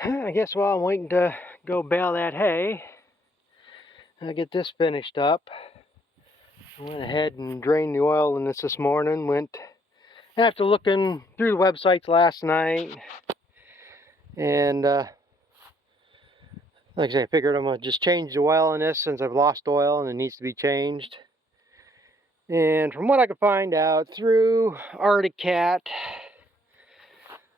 I guess while I'm waiting to go bale that hay, I'll get this finished up. I went ahead and drained the oil in this morning. Went after looking through the websites last night, and like I say, I figured I'm gonna just change the oil in this since I've lost oil and it needs to be changed. And from what I could find out through Artic Cat,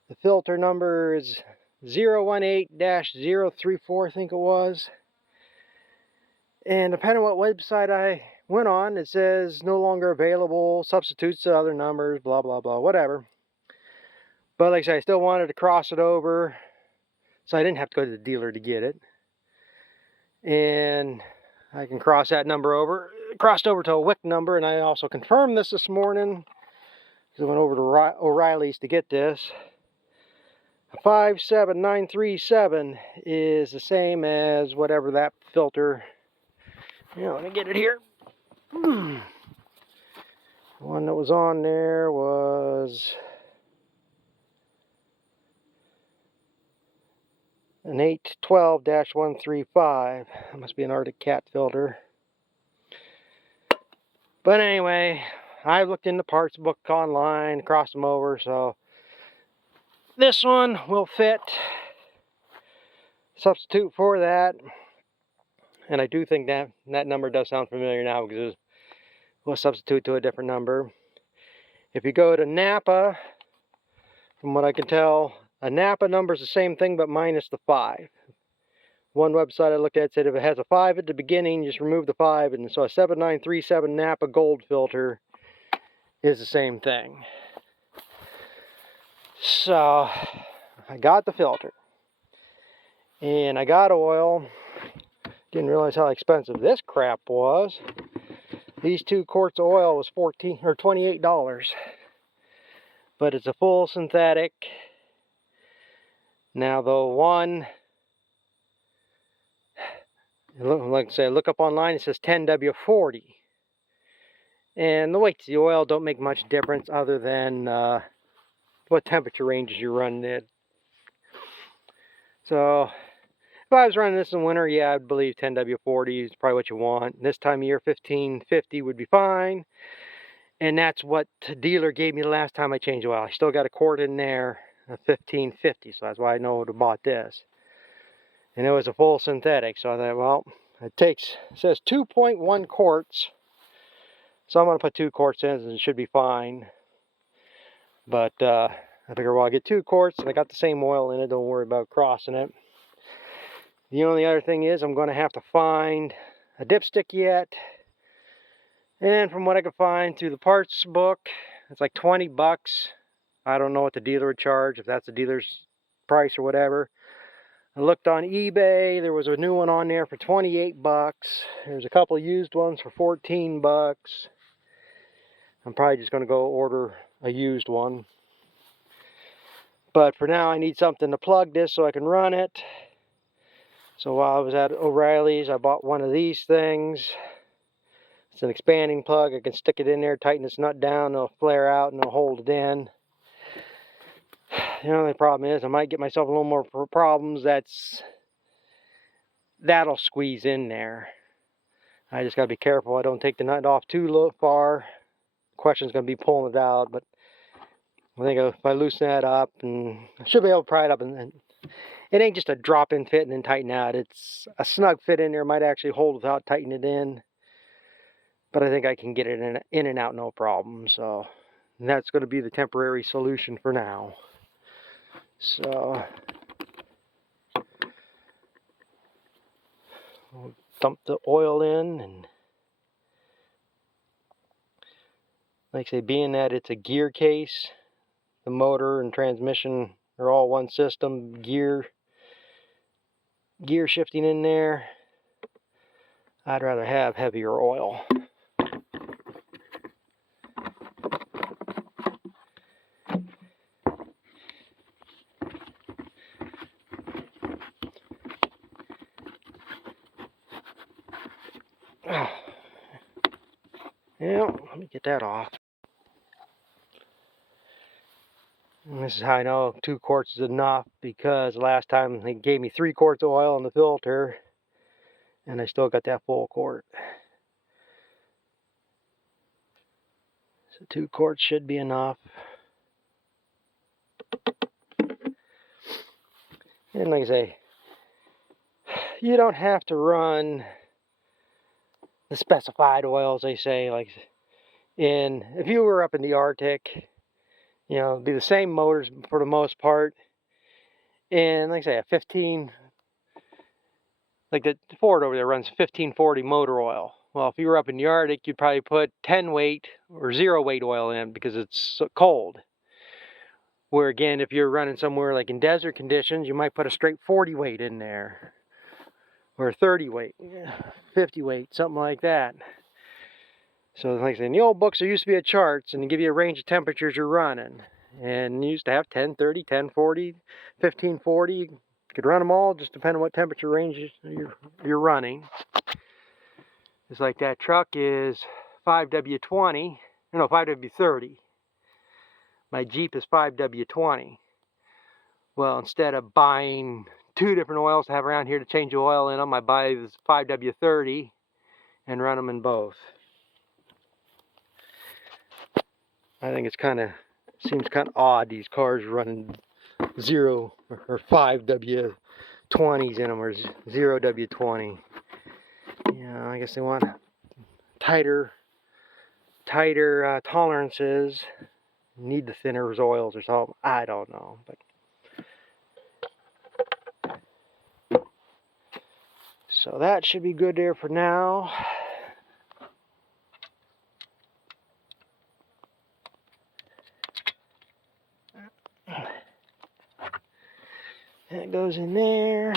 the filter number is 018-034, I think it was. And depending on what website I went on, it says no longer available, substitutes to other numbers, blah, blah, blah, whatever. But like I said, I still wanted to cross it over, so I didn't have to go to the dealer to get it. And I can cross that number over, crossed over to a WIC number, and I also confirmed this morning, because I went over to O'Reilly's to get this. 57937 is the same as whatever that filter. Let me get it here. The one that was on there was an 812-135. That must be an Arctic Cat filter. But anyway, I looked in the parts book online, crossed them over, so this one will fit. Substitute for that. And I do think that number does sound familiar now, because we'll substitute to a different number. If you go to Napa, from what I can tell, a Napa number is the same thing but minus the 5. One website I looked at said if it has a 5 at the beginning, just remove the 5, and so a 7937 Napa Gold filter is the same thing. So I got the filter, and I got oil. Didn't realize how expensive this crap was. These 2 quarts of oil was $28, but it's a full synthetic. Now the one, like I say, look up online, it says 10W40. And the weights of the oil don't make much difference other than what temperature ranges you're running in. So if I was running this in winter, yeah, I'd believe 10W40 is probably what you want. This time of year, 1550 would be fine. And that's what the dealer gave me the last time I changed oil. I still got a quart in there of 1550, so that's why I know to bought this. And it was a full synthetic, so I thought, well, it says 2.1 quarts. So I'm going to put 2 quarts in, and it should be fine. But I figure, well, I'll get 2 quarts, and I got the same oil in it. Don't worry about crossing it. The only other thing is I'm going to have to find a dipstick yet. And from what I could find through the parts book, it's like 20 bucks. I don't know what the dealer would charge, if that's the dealer's price or whatever. I looked on eBay, there was a new one on there for 28 bucks. There's a couple used ones for 14 bucks. I'm probably just going to go order a used one. But for now I need something to plug this so I can run it. So while I was at O'Reilly's, I bought one of these things. It's an expanding plug. I can stick it in there, tighten this nut down, it'll flare out and it'll hold it in. The only problem is I might get myself a little more problems. That'll squeeze in there. I just got to be careful I don't take the nut off too far. The question's going to be pulling it out, but I think if I loosen that up, and I should be able to pry it up, and it ain't just a drop-in fit and then tighten out. It's a snug fit in there. Might actually hold without tightening it in, but I think I can get it in and out no problem. So that's going to be the temporary solution for now. So we'll dump the oil in, and like I say, being that it's a gear case, the motor and transmission are all one system. Gear shifting in there, I'd rather have heavier oil. Yeah, let me get that off. And this is how I know 2 quarts is enough, because last time they gave me 3 quarts of oil in the filter and I still got that full quart. So 2 quarts should be enough. And like I say, you don't have to run the specified oils, they say. Like, if you were up in the Arctic, you know, it'd be the same motors for the most part. And like I say, a 15, like the Ford over there runs 1540 motor oil. Well, if you were up in the Arctic, you'd probably put 10 weight or 0 weight oil in because it's so cold. Where again, if you're running somewhere like in desert conditions, you might put a straight 40 weight in there. Or 30 weight, 50 weight, something like that. So like I said, in the old books there used to be a charts and they give you a range of temperatures you're running. And you used to have 1030, 1040, 1540. You could run them all, just depending on what temperature range you're running. It's like that truck is 5W20, no, 5W30. My Jeep is 5W20. Well, instead of buying 2 different oils to have around here to change the oil in them, I buy this 5W30 and run them in both. I think it's seems kind of odd, these cars running 0 or 5W20s in them, or 0W20. You know, I guess they want tighter tolerances, need the thinner oils or something. I don't know, but so that should be good there for now. That goes in there.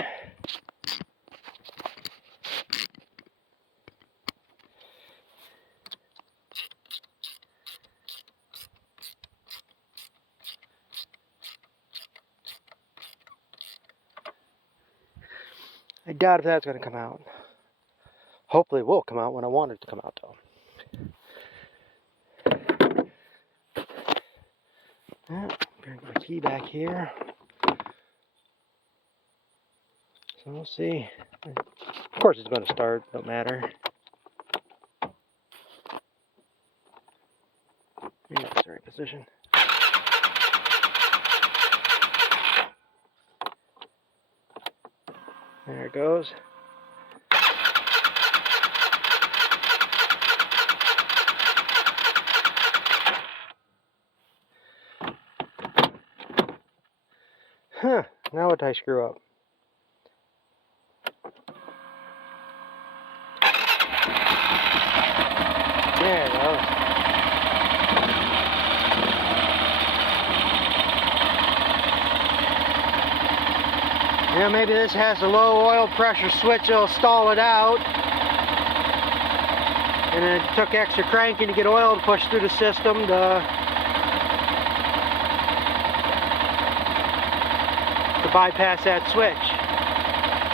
I doubt if that's going to come out. Hopefully it will come out when I want it to come out, though. Bring my key back here. So we'll see. Of course it's going to start, don't matter. Maybe that's the right position. There it goes. Huh, now what did I screw up? There it goes. Yeah, maybe this has a low oil pressure switch that'll stall it out. And it took extra cranking to get oil to push through the system to bypass that switch.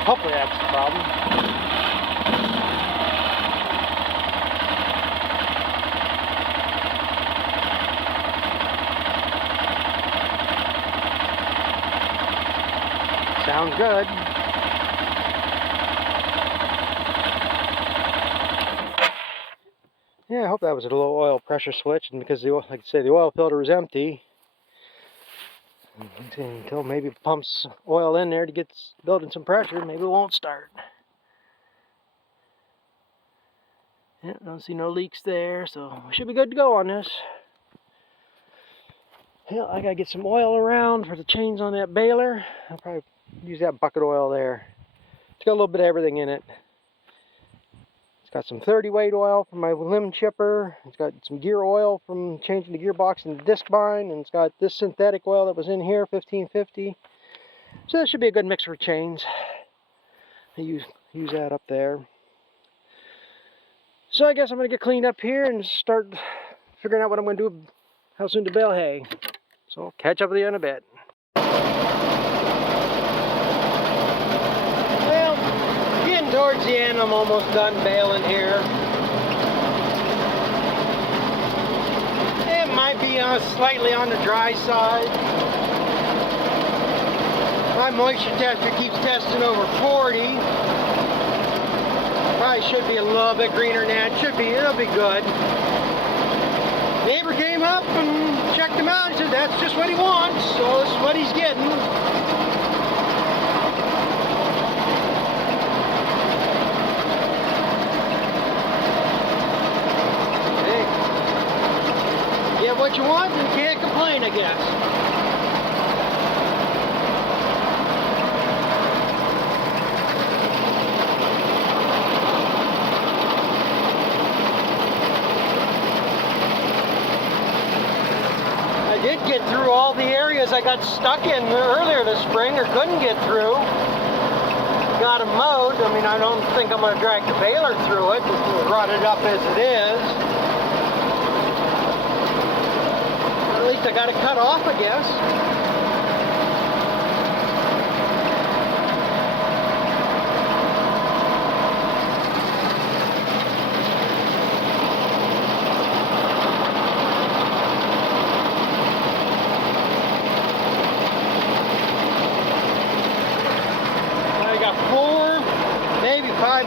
Hopefully that's the problem. Sounds good. Yeah, I hope that was a low oil pressure switch, and because the, like I say, the oil filter is empty. Until maybe it pumps oil in there to get building some pressure, maybe it won't start. Yeah, don't see no leaks there, so we should be good to go on this. Yeah, I gotta get some oil around for the chains on that baler. I'll probably use that bucket oil there. It's got a little bit of everything in it. It's got some 30 weight oil from my limb chipper. It's got some gear oil from changing the gearbox and the disc bind. And it's got this synthetic oil that was in here, 1550. So that should be a good mix for chains. I use that up there. So I guess I'm going to get cleaned up here and start figuring out what I'm going to do, how soon to bale hay. So I'll catch up with you in a bit. Towards the end, I'm almost done baling here. It might be slightly on the dry side. moisture tester keeps testing over 40. Probably should be a little bit greener than that. It'll be good. Neighbor came up and checked him out. He said that's just what he wants, so this is what he's getting. Hey, get what you want and you can't complain, I guess. I did get through all the areas I got stuck in earlier this spring or couldn't get through. Got them mowed. I mean, I don't think I'm going to drag the baler through it. Just run it up as it is. At least I got it cut off, I guess.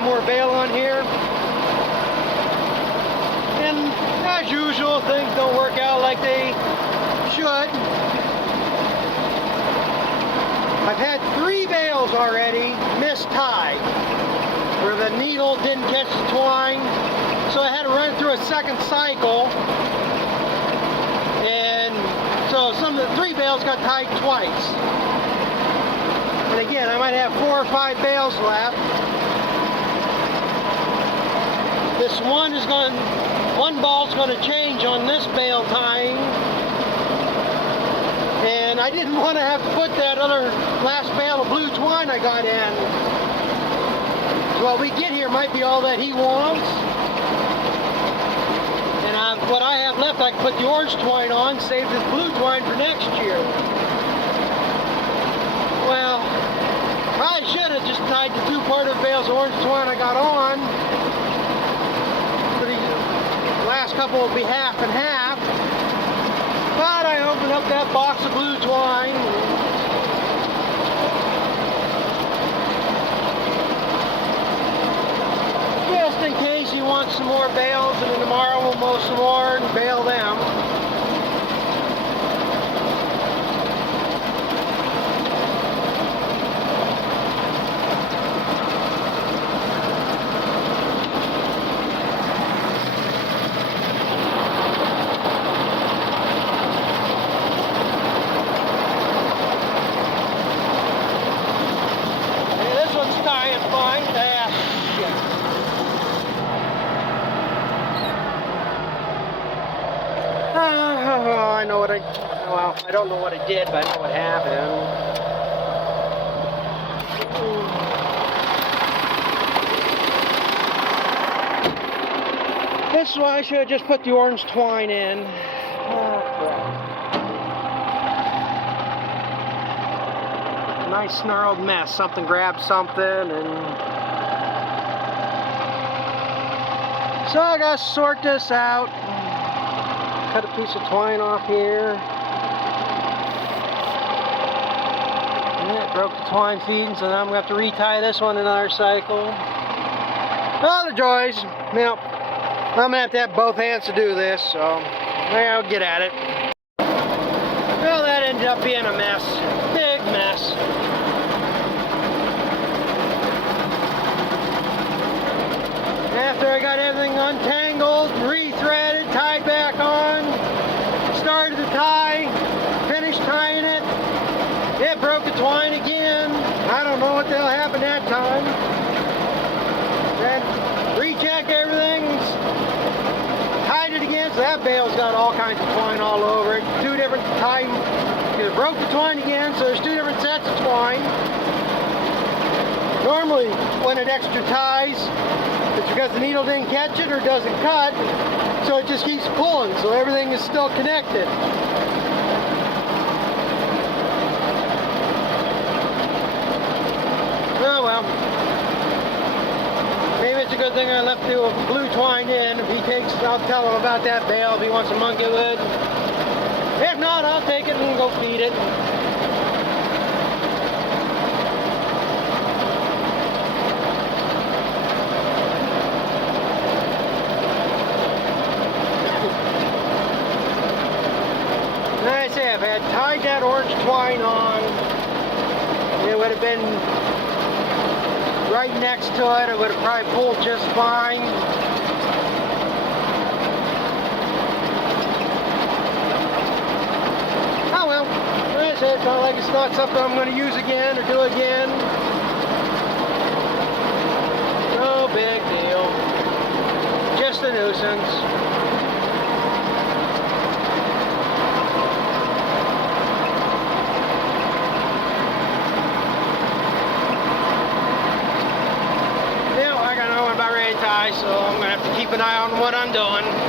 More bale on here, and as usual things don't work out like they should. I've had 3 bales already mistie where the needle didn't catch the twine, so I had to run through a second cycle, and so some of the 3 bales got tied twice. And again, I might have 4 or 5 bales left. This one ball's going to change on this bale tying, and I didn't want to have to put that other last bale of blue twine I got in. What we get here might be all that he wants, and what I have left I can put the orange twine on, save this blue twine for next year. Well, I should have just tied the 2 quarter bales of orange twine I got on. Last couple will be half and half, but I opened up that box of blue twine. Just in case he wants some more bales, and then tomorrow we'll mow some more and bale them. Well, I don't know what I did, but I know what happened. This is why I should have just put the orange twine in. Oh, crap. Nice snarled mess. Something grabbed something, and so I gotta sort this out. Cut a piece of twine off here. Broke the twine feeding, so now I'm going to have to retie this one another cycle. All the joys. Now, I'm going to have both hands to do this, so I'll get at it. Well, that ended up being a mess. Big mess. After I got everything untangled, rethreaded, tied back on, started to tie, finished tying it, it broke the twine again. I don't know what the hell happened that time. Then recheck everything, tied it again, so that bale's got all kinds of twine all over it. 2 different tying, it broke the twine again, so there's 2 different sets of twine. Normally, when it extra ties, it's because the needle didn't catch it or doesn't cut, so it just keeps pulling, so everything is still connected. Oh well. Maybe it's a good thing I left the blue twine in. If he takes, I'll tell him about that bale if he wants a monkey wood. If not, I'll take it and go feed it. if I had tied that orange twine on, it would have been right next to it. It would have probably pulled just fine. Oh well, that's it. It's not like it's not something I'm going to use again or do again. No big deal. Just a nuisance. So I'm going to have to keep an eye on what I'm doing.